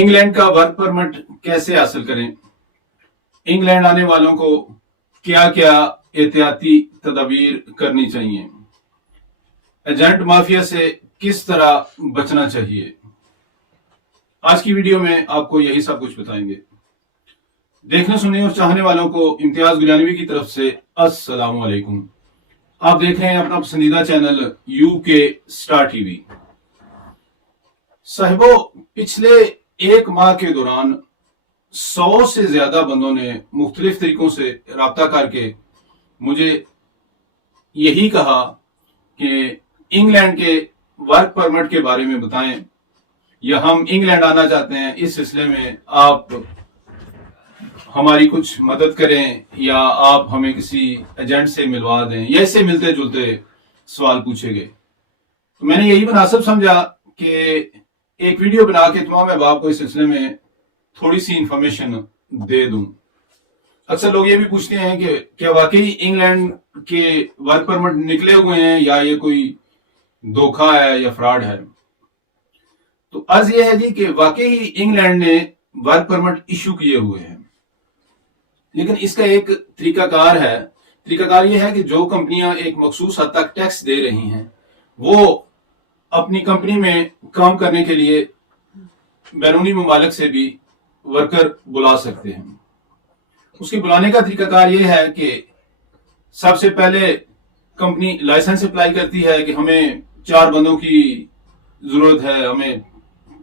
England का work permit कैसे हासिल करें? इंग्लैंड आने वालों को क्या क्या एहतियाती तदबीर करनी चाहिए? एजेंट माफिया से किस तरह बचना चाहिए? आज की वीडियो में आपको यही सब कुछ बताएंगे। देखने सुनने और चाहने वालों को इम्तियाज गुलानवी की तरफ से अस्सलाम वालेकुम। आप देख रहे हैं अपना पसंदीदा चैनल यूके स्टार टीवी। साहिबो, पिछले एक माह के दौरान 100 से ज्यादा बंदों ने मुख्तलिफ तरीकों से राब्ता करके मुझे यही कहा कि इंग्लैंड के वर्क परमिट के बारे में बताएं, या हम इंग्लैंड आना चाहते हैं, इस सिलसिले में आप हमारी कुछ मदद करें या आप हमें किसी एजेंट से मिलवा दें, या इससे मिलते जुलते सवाल पूछे गए। तो मैंने यही मुनासिब समझा कि एक वीडियो बना के तमाम अहबाब को इस सिलसिले में थोड़ी सी इंफॉर्मेशन दे दूं। अक्सर लोग ये भी पूछते हैं कि क्या वाकई इंग्लैंड के वर्क परमिट निकले हुए हैं या ये कोई धोखा है या फ्रॉड है। तो अर्ज ये है जी कि वाकई इंग्लैंड ने वर्क परमिट इशू किए हुए हैं, लेकिन इसका एक तरीकाकार है। तरीकाकार ये है कि जो कंपनियां एक मखसूस हद तक टैक्स दे रही हैं, वो अपनी कंपनी में काम करने के लिए बैरूनी ममालिक से भी वर्कर बुला सकते हैं। उसके बुलाने का तरीकाकार ये है कि सबसे पहले कंपनी लाइसेंस अप्लाई करती है कि हमें 4 बंदों की जरूरत है, हमें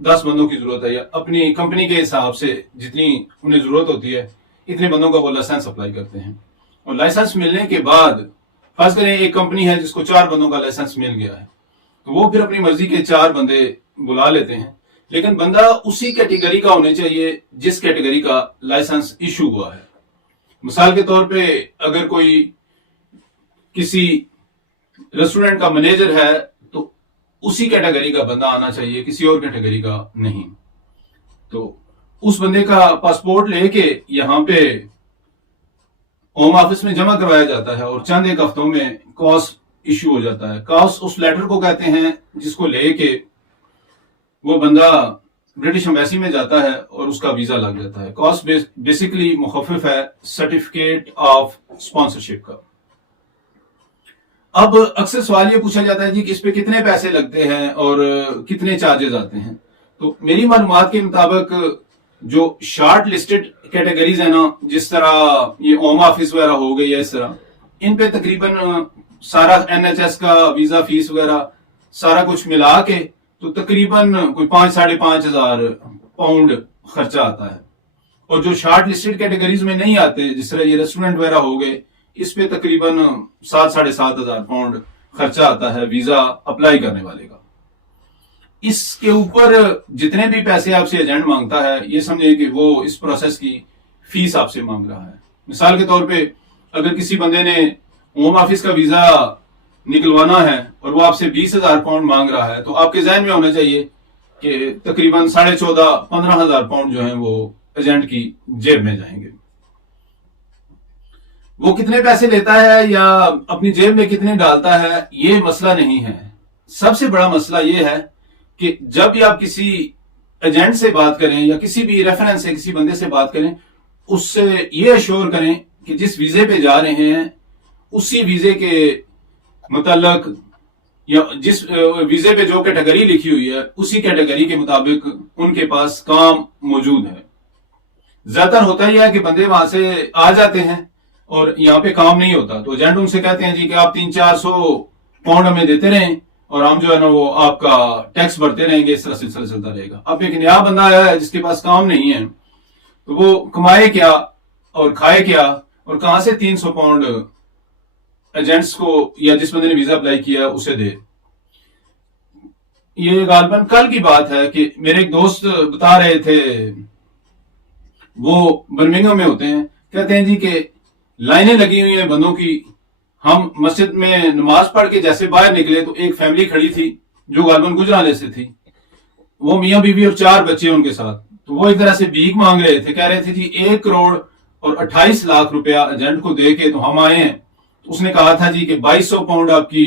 10 बंदों की जरूरत है, या अपनी कंपनी के हिसाब से जितनी उन्हें जरूरत होती है इतने बंदों का वो लाइसेंस अप्लाई करते हैं। और लाइसेंस मिलने के बाद फर्ज करें एक कंपनी है जिसको 4 बंदों का लाइसेंस मिल गया है, तो वो फिर अपनी मर्जी के 4 बंदे बुला लेते हैं, लेकिन बंदा उसी कैटेगरी का होने चाहिए जिस कैटेगरी का लाइसेंस इशू हुआ है। मिसाल के तौर पे अगर कोई किसी रेस्टोरेंट का मैनेजर है तो उसी कैटेगरी का बंदा आना चाहिए, किसी और कैटेगरी का नहीं। तो उस बंदे का पासपोर्ट लेके यहाँ पे होम ऑफिस में जमा करवाया जाता है और चंद एक हफ्तों में कॉस इशू हो जाता है। कॉस उस लेटर को कहते हैं जिसको लेके वो बंदा ब्रिटिश एम्बेसी में जाता है और उसका वीजा लग जाता है। कॉस बेसिकली मुखफ़िफ है सर्टिफिकेट ऑफ स्पॉन्सरशिप का। अब अक्सर सवाल ये पूछा जाता है जी कि इस पे कितने पैसे लगते हैं और कितने चार्जेस आते हैं। तो मेरी मालूमात के मुताबिक जो शॉर्ट लिस्टेड कैटेगरीज है ना, जिस तरह ये होम ऑफिस वगैरह हो गई या इस तरह, इन पे तकरीबन सारा NHS का वीजा फीस वगैरह सारा कुछ मिला के तो तकरीबन कोई 5-5.5 हजार पाउंड खर्चा आता है। और जो शॉर्ट लिस्टेड कैटेगरीज में नहीं आते, जिस तरह ये रेस्टोरेंट वगैरह हो गए, इस पे तकरीबन 7-7.5 हजार पाउंड खर्चा आता है वीजा अप्लाई करने वाले का। इसके ऊपर जितने भी पैसे आपसे एजेंट मांगता है, ये समझे कि वो इस प्रोसेस की फीस आपसे मांग रहा है। मिसाल के तौर पे अगर किसी बंदे ने होम ऑफिस का वीजा निकलवाना है और वो आपसे 20,000 पाउंड मांग रहा है, तो आपके जहन में होना चाहिए कि तकरीबन 14,500-15 हजार पाउंड जो है वो एजेंट की जेब में जाएंगे। वो कितने पैसे लेता है या अपनी जेब में कितने डालता है, ये मसला नहीं है। सबसे बड़ा मसला ये है कि जब भी आप किसी एजेंट से बात करें या किसी भी रेफरेंस से किसी बंदे से बात करें, उससे ये अश्योर करें कि जिस वीजे पे जा रहे हैं उसी वीजे के मुताल्लिक या जिस वीजे पे जो कैटेगरी लिखी हुई है उसी कैटेगरी के मुताबिक उनके पास काम मौजूद है। ज्यादातर होता ही है कि बंदे वहां से आ जाते हैं और यहाँ पे काम नहीं होता, तो एजेंट उनसे कहते हैं जी कि आप 300-400 पाउंड हमें देते रहें और हम जो है ना वो आपका टैक्स भरते रहेंगे, इस तरह सिलसिला चलता रहेगा। अब एक नया बंदा आया है जिसके पास काम नहीं है, तो वो कमाए क्या और खाए क्या और कहां से 300 पाउंड एजेंट्स को या जिस बंदे ने वीजा अप्लाई किया उसे दे। ये गालबन कल की बात है कि मेरे एक दोस्त बता रहे थे, वो बर्मिंघम में होते हैं, कहते हैं जी कि लाइनें लगी हुई हैं बंदों की। हम मस्जिद में नमाज पढ़ के जैसे बाहर निकले तो एक फैमिली खड़ी थी जो गालबन गुजराले से थी। वो मियां बीवी और 4 बच्चे उनके साथ। तो वो एक तरह से भीख मांग रहे थे, कह रहे थे जी 1 करोड़ और 28 लाख रुपया एजेंट को दे के तो हम आए हैं। उसने कहा था जी कि 2200 पाउंड आपकी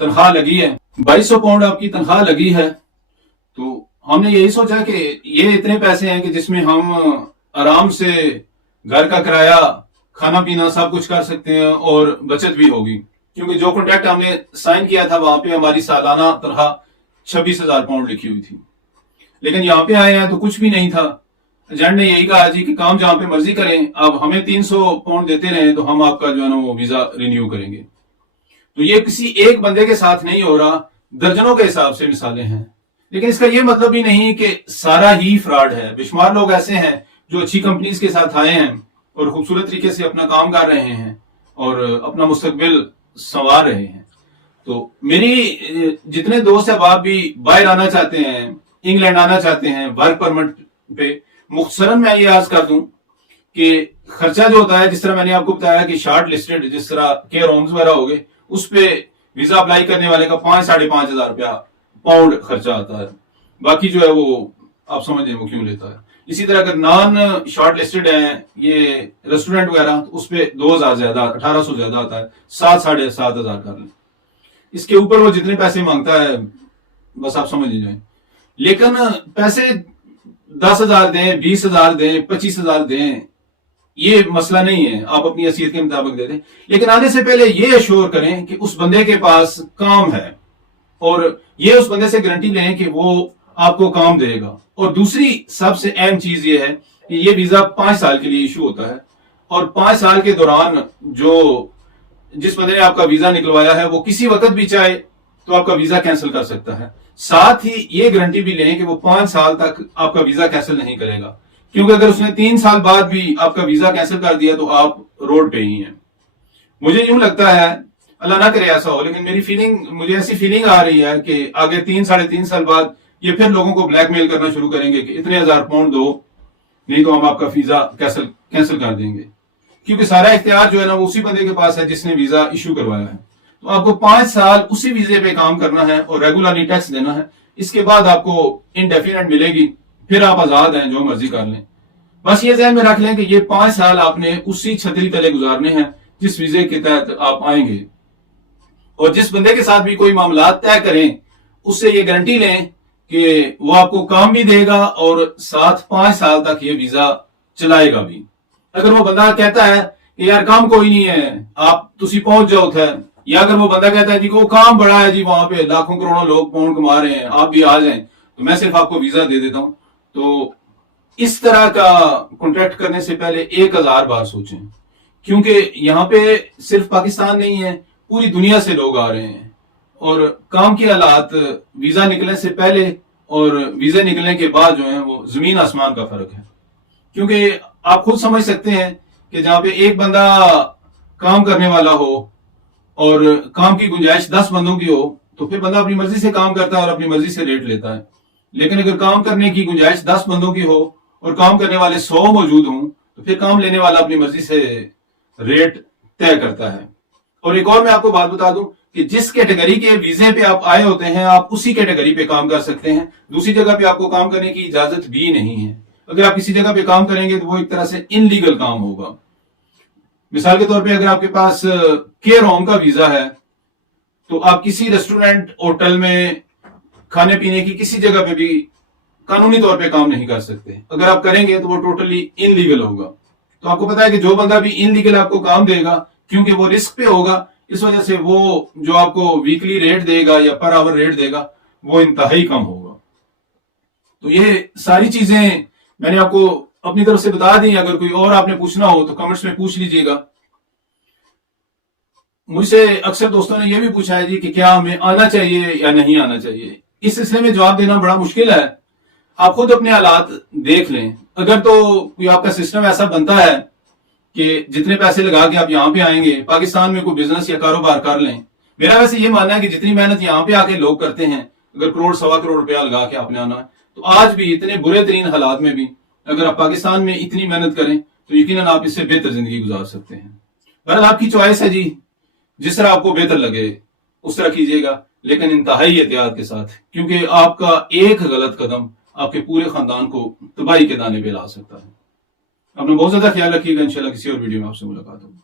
तनख्वाह लगी है, 2200 पाउंड आपकी तनख्वाह लगी है, तो हमने यही सोचा कि ये इतने पैसे हैं कि जिसमें हम आराम से घर का किराया, खाना पीना सब कुछ कर सकते हैं और बचत भी होगी। क्योंकि जो कॉन्ट्रैक्ट हमने साइन किया था वहां पे हमारी सालाना तनख्वाह 26,000 पाउंड लिखी हुई थी, लेकिन यहाँ पे आए हैं तो कुछ भी नहीं था। एजेंट ने यही कहा जी कि काम जहां पे मर्जी करें, अब हमें 300 पाउंड देते रहे तो हम आपका जो है ना वो वीजा रिन्यू करेंगे। तो ये किसी एक बंदे के साथ नहीं हो रहा, दर्जनों के हिसाब से मिसालें हैं। लेकिन इसका ये मतलब भी नहीं कि सारा ही फ्रॉड है। बेशुमार लोग ऐसे हैं जो अच्छी कंपनीज के साथ आए हैं और खूबसूरत तरीके से अपना काम कर रहे हैं और अपना मुस्तकबिल संवार रहे हैं। तो मेरी जितने दोस्त हैं आप भी बाहर आना चाहते हैं, इंग्लैंड आना चाहते हैं वर्क परमिट पे, मुख्तसरन मैं ये अर्ज कर दूं कि खर्चा जो होता है, जिस तरह मैंने आपको बताया कि शॉर्ट लिस्टेड जिस तरह केयर होम्स वगैरह हो गए, उस पे वीजा अप्लाई करने वाले का 5-5.5 हजार रुपया पाउंड खर्चा आता है। बाकी जो है वो आप समझ वो क्यों लेता है। इसी तरह अगर नॉन शॉर्ट लिस्टेड है ये रेस्टोरेंट वगैरह, तो उस पे 2,000 ज्यादा, 1,800 ज्यादा आता है, 7-7.5 हजार कर लें। इसके ऊपर वो जितने पैसे मांगता है बस आप समझ जाए। लेकिन पैसे 10,000 दें, 20,000 दें, 25,000 दें, ये मसला नहीं है, आप अपनी हैसियत के मुताबिक दे दें। लेकिन आने से पहले ये अश्योर करें कि उस बंदे के पास काम है और ये उस बंदे से गारंटी लें कि वो आपको काम देगा। और दूसरी सबसे अहम चीज ये है कि ये वीजा 5 साल के लिए इशू होता है और 5 साल के दौरान जिस बंदे ने आपका वीजा निकलवाया है वो किसी वक्त भी चाहे तो आपका वीजा कैंसिल कर सकता है। साथ ही ये गारंटी भी लें कि वो 5 साल तक आपका वीजा कैंसिल नहीं करेगा, क्योंकि अगर उसने 3 साल बाद भी आपका वीजा कैंसिल कर दिया तो आप रोड पे ही हैं। मुझे यूं लगता है, अल्लाह ना करे ऐसा हो, लेकिन मुझे ऐसी फीलिंग आ रही है कि आगे 3-3.5 साल बाद ये फिर लोगों को ब्लैकमेल करना शुरू करेंगे कि इतने 1,000 पाउंड दो, नहीं तो हम आपका वीजा कैंसिल कर देंगे। क्योंकि सारा इख्तियार जो है ना वो उसी बंदे के पास है जिसने वीजा इशू करवाया है। तो आपको 5 साल उसी वीजे पे काम करना है और रेगुलरली टैक्स देना है। इसके बाद आपको इंडेफिनेट मिलेगी, फिर आप आजाद हैं, जो मर्जी कर लें। बस ये ध्यान में रख लें कि ये 5 साल आपने उसी छतरी तले गुजारने हैं जिस वीजे के तहत आप आएंगे। और जिस बंदे के साथ भी कोई मामला तय करें उससे ये गारंटी लें कि वो आपको काम भी देगा और साथ 5 साल तक ये वीजा चलाएगा भी। अगर वो बंदा कहता है कि यार काम कोई नहीं है, आप तुसी पहुंच जाओ थे, या अगर वो बंदा कहता है जी को काम बड़ा है जी, वहां पे लाखों करोड़ों लोग पाउंड कमा रहे हैं, आप भी आ जाएं तो मैं सिर्फ आपको वीजा दे देता हूं, तो इस तरह का कॉन्ट्रैक्ट करने से पहले 1,000 बार सोचें। क्योंकि यहाँ पे सिर्फ पाकिस्तान नहीं है, पूरी दुनिया से लोग आ रहे हैं और काम की हालात वीजा निकलने से पहले और वीजा निकलने के बाद जो है वो जमीन आसमान का फर्क है। क्योंकि आप खुद समझ सकते हैं कि जहां पे एक बंदा काम करने वाला हो और काम की गुंजाइश 10 बंदों की हो तो फिर बंदा अपनी मर्जी से काम करता है और अपनी मर्जी से रेट लेता है। लेकिन अगर काम करने की गुंजाइश 10 बंदों की हो और काम करने वाले 100 मौजूद हों तो फिर काम लेने वाला अपनी मर्जी से रेट तय करता है। और एक और मैं आपको बात बता दूं कि जिस कैटेगरी के वीजे पे आप आए होते हैं आप उसी कैटेगरी पे काम कर सकते हैं, दूसरी जगह पे आपको काम करने की इजाजत भी नहीं है। अगर आप किसी जगह पे काम करेंगे तो वो एक तरह से इनलीगल काम होगा। मिसाल के तौर पे अगर आपके पास केयर होम का वीजा है तो आप किसी रेस्टोरेंट, होटल में, खाने पीने की किसी जगह पे भी कानूनी तौर पे काम नहीं कर सकते। अगर आप करेंगे तो वो टोटली इनलीगल होगा। तो आपको पता है कि जो बंदा भी इनलीगल आपको काम देगा, क्योंकि वो रिस्क पे होगा, इस वजह से वो जो आपको वीकली रेट देगा या पर आवर रेट देगा वो इंतहाई कम होगा। तो ये सारी चीजें मैंने आपको अपनी तरफ से बता दी। अगर कोई और आपने पूछना हो तो कमेंट्स में पूछ लीजिएगा। मुझसे अक्सर दोस्तों ने यह भी पूछा है जी कि क्या हमें आना चाहिए या नहीं आना चाहिए। इस सिलसिले में जवाब देना बड़ा मुश्किल है, आप खुद अपने हालात देख लें। अगर तो कोई आपका सिस्टम ऐसा बनता है कि जितने पैसे लगा के आप यहाँ पे आएंगे, पाकिस्तान में कोई बिजनेस या कारोबार कर लें, मेरा वैसे ये मानना है कि जितनी मेहनत यहाँ पे आके लोग करते हैं, अगर करोड़ 1.25 करोड़ रुपया लगा के आपने आना है, तो आज भी इतने बुरे तरीन हालात में भी अगर आप पाकिस्तान में इतनी मेहनत करें तो यकीनन आप इससे बेहतर जिंदगी गुजार सकते हैं। बहरहाल आपकी चॉइस है जी, जिस तरह आपको बेहतर लगे उस तरह कीजिएगा, लेकिन इंतहाई एहतियात के साथ, क्योंकि आपका एक गलत कदम आपके पूरे खानदान को तबाही के दाने पे ला सकता है। अपना बहुत ज्यादा ख्याल रखिएगा। इंशाल्लाह किसी और वीडियो में आपसे मुलाकात होगी।